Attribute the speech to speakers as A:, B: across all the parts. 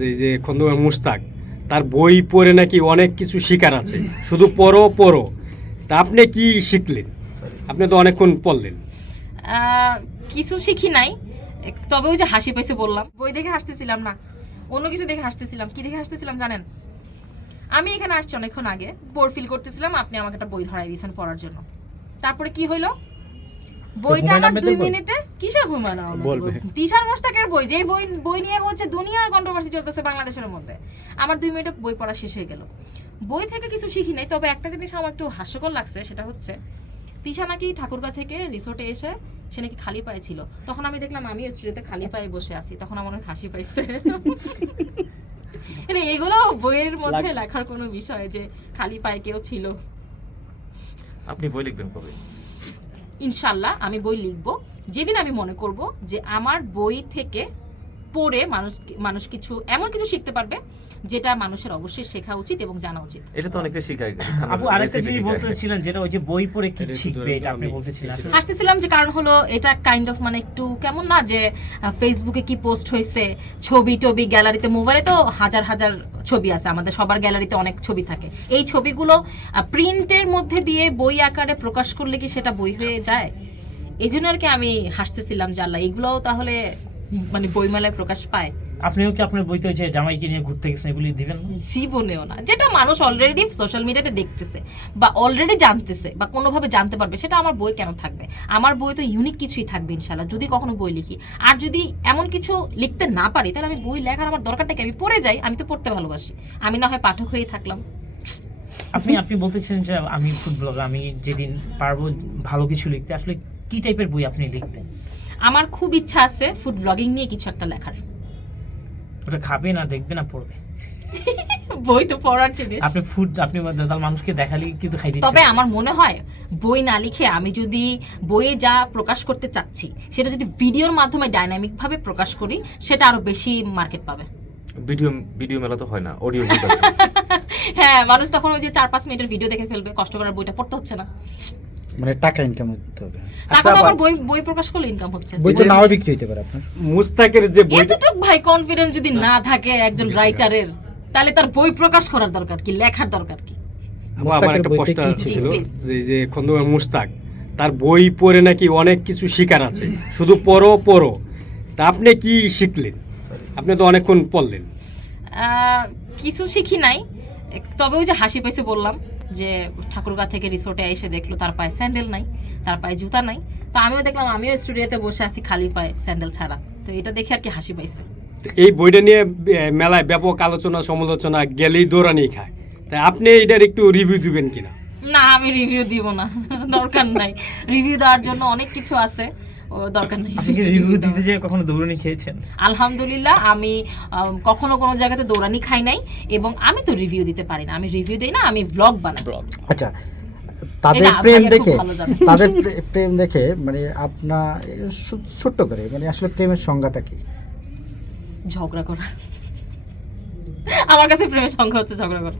A: যে যে খন্দকার মুস্তাক তার বই পড়ে নাকি অনেক কিছু শিকার আছে। শুধু পড়ো পড়ো। তা আপনি কি শিখলেন? আপনি তো অনেকক্ষণ পড়লেন।
B: কিছু শিখি নাই। তবে ওই যে হাসি পাইছে বললাম। বই দেখে হাসতেছিলাম না। অন্য কিছু দেখে হাসতেছিলাম। কি দেখে হাসতেছিলাম জানেন? আমি এখানে আসছি অনেকক্ষণ আগে। বোর ফিল করতেছিলাম আপনি আমাকে একটা বই ধরাই দিয়েছেন পড়ার জন্য। তারপরে কি হইল? বইটা আমার দুই
C: বই?
B: মিনিটে? কিসের হুমায়ুন আহমেদের
C: বলবে।
B: তিশার মোস্তাকের বই যে বই বই নিয়ে হচ্ছে দুনিয়ার কন্ট্রোভার্সি চলতেছে বাংলাদেশের মধ্যে। আমার দুই মিনিটে বই পড়া শেষ হয়ে গেল। বই থেকে কিছু শিখি নাই তবে একটা জিনিস আমার একটু হাস্যকর লাগছে সেটা হচ্ছে তিশা নাকি ঠাকুরগা থেকে রিসোর্টে এসে সে নাকি খালি পায়ে ছিল। তখন আমি দেখলাম আমি স্টুডিওতে খালি পায়ে বসে আছি তখন আমার অনেক হাসি পাইছে। মানে এগুলো বইয়ের মধ্যে লেখার কোনো বিষয় যে খালি পায়ে কেউ ছিল।
D: আপনি বই লিখবেন কবে?
B: ইনশাল্লাহ আমি বই লিখব। যেদিন আমি মনে করব যে আমার বই থেকে পড়ে মানুষ মানুষ কিছু এমন কিছু শিখতে পারবে যেটা মানুষের অবশ্যই শেখা উচিত এবং জানা উচিত।
D: এটা তো অনেকে শিখায়
C: আপু আরেকটা জিনিস বলতেছিলেন যেটা ওই যে বই পড়ে কি শিখবে এটা আপনি বলতেছিলেন। আসলে
B: হাসতেছিলাম যে কারণ হলো এটা কাইন্ড অফ মানে একটু কেমন না যে ফেসবুকে কি পোস্ট হয়েছে ছবি টবি গ্যালারিতে মোবাইলে তো হাজার হাজার ছবি আছে আমাদের সবার গ্যালারিতে অনেক ছবি থাকে। এই ছবিগুলো প্রিন্টের মধ্যে দিয়ে বই আকারে প্রকাশ করলে কি সেটা বই হয়ে যায়? এই জন্য আর কি আমি হাসতেছিলাম যে আল্লাহ এগুলোও তাহলে মানে বইমেলায় প্রকাশ পায়।
C: আপনিও কি আপনার বইতে যে জামাইকে নিয়ে ঘুরতে গেছেন এগুলি দিবেন না?
B: জীবনেও না। যেটা মানুষ অলরেডি সোশ্যাল মিডিয়াতে দেখতেছে বা অলরেডি জানতেছে বা কোনোভাবে জানতে পারবে সেটা আমার বই কেন থাকবে? আমার বই তো ইউনিক কিছুই থাকবে ইনশাল্লাহ যদি কখনো বই লিখি। আর যদি এমন কিছু লিখতে না পারি তাহলে আমি বই লেখার আমার দরকারটা কি? আমি পড়ে যাই আমি তো পড়তে ভালোবাসি। আমি না হয় পাঠক হয়েই থাকলাম।
C: আপনি আপনি বলতেছিলেন যে আমি ফুড ব্লগার আমি যেদিন পারব ভালো কিছু লিখতে আসলে কি টাইপের বই আপনি লিখবেন?
B: আমার খুব ইচ্ছা আছে ফুড ব্লগিং নিয়ে কিছু একটা লেখার।
C: ওটা খাবে না দেখবে না পড়বে।
B: বই তো পড়ার জিনিস
C: আপনি ফুড আপনি তাহলে মানুষকে দেখালে কিন্তু খাই
B: তবে আমার মনে হয় বই না লিখে আমি যদি বইয়ে যা প্রকাশ করতে চাচ্ছি সেটা যদি ভিডিওর মাধ্যমে ডাইনামিক ভাবে প্রকাশ করি সেটা আরও বেশি মার্কেট পাবে।
D: ভিডিও ভিডিও মেলা তো হয় না অডিও
B: হ্যাঁ মানুষ তখন ওই যে চার পাঁচ মিনিটের ভিডিও দেখে ফেলবে কষ্ট করার বইটা পড়তে হচ্ছে না।
E: মানে টাকা ইনকাম করতে হবে।
B: টাকা তো আবার বই বই প্রকাশ করলে ইনকাম হচ্ছে।
E: বই তো নাও বিক্রি হতে পারে আপনার।
A: মুস্তাকের যে বই
B: এতটুক ভাই কনফিডেন্স যদি না। থাকে একজন রাইটারের তাহলে তার বই প্রকাশ করার দরকার কি লেখার দরকার কি?
A: আমার একটা পোস্টার
B: ছিল?
A: যে যে খন্দকার মুস্তাক তার বই পড়ে নাকি অনেক কিছু শিকার আছে শুধু পড়ো পড়ো। তা আপনি কি শিখলেন? আপনি তো অনেকক্ষণ পড়লেন।
B: আহ, কিছু শিখি নাই তবে ওই যে হাসি পাইছে বললাম যে ঠাকুরগা থেকে রিসোর্টে এসে দেখল তার পায়ে স্যান্ডেল নাই তার পায়ে জুতা নাই। তো আমিও দেখলাম আমিও স্টুডিওতে বসে আছি খালি পায়ে স্যান্ডেল ছাড়া। তো এটা দেখে আর কি হাসি পাইছে।
A: এই বইটা নিয়ে মেলায় ব্যাপক আলোচনা সমালোচনা গেলেই দৌড়ানি খায়। তাই আপনি এটার একটু রিভিউ দিবেন কিনা?
B: না আমি রিভিউ দিব না। দরকার নাই। রিভিউ দেওয়ার জন্য অনেক কিছু আছে। দরকার নেই।
C: আপনি কি রিভিউ দিতে যে কখনো দৌড়ানি খেয়েছেন?
B: আলহামদুলিল্লাহ আমি কখনো কোনো জায়গাতে দৌড়ানি খাই নাই এবং আমি তো রিভিউ দিতে পারি না। আমি রিভিউ দেই না আমি ব্লগ বানাই।
E: আচ্ছা তাদের প্রেম দেখে তাদের প্রেম দেখে মানে আপনার ছোট্ট করে মানে আসলে প্রেমের সংজ্ঞাটা কি?
B: ঝগড়া করা। আমার কাছে প্রেমের সংখ্যা হচ্ছে ঝগড়া করা।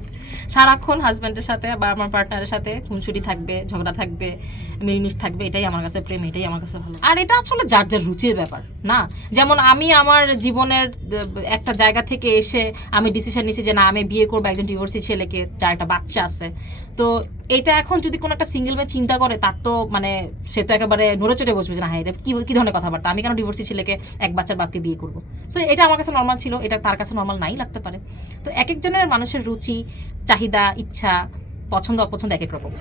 B: সারাক্ষণ হাজব্যান্ডের সাথে বা আমার পার্টনারের সাথে খুনসুটি থাকবে, ঝগড়া থাকবে, মিলমিশ থাকবে, এটাই আমার কাছে প্রেম, এটাই আমার কাছে ভালো। আর এটা আসলে যার যার রুচির ব্যাপার, না? যেমন আমি আমার জীবনের একটা জায়গা থেকে এসে আমি ডিসিশন নিছি যে না, আমি বিয়ে করব একজন ডিভোর্সি ছেলেকে, যার একটা বাচ্চা আছে। তো এটা এখন যদি কোনো একটা সিঙ্গেল মেয়ে চিন্তা করে, তার তো মানে সে তো একেবারে নড়ে চড়ে বসবে যে না হ্যাঁ এটা কি কি ধরনের কথাবার্তা? আমি কেন ডিভোর্সি ছেলেকে এক বাচ্চার বাপকে বিয়ে করব? সো এটা আমার কাছে নর্মাল ছিল, এটা তার কাছে নর্মাল নাই, লাগতে পারে। তো এক একজনের মানুষের রুচি চাহিদা ইচ্ছা পছন্দ অপছন্দ এক এক রকম।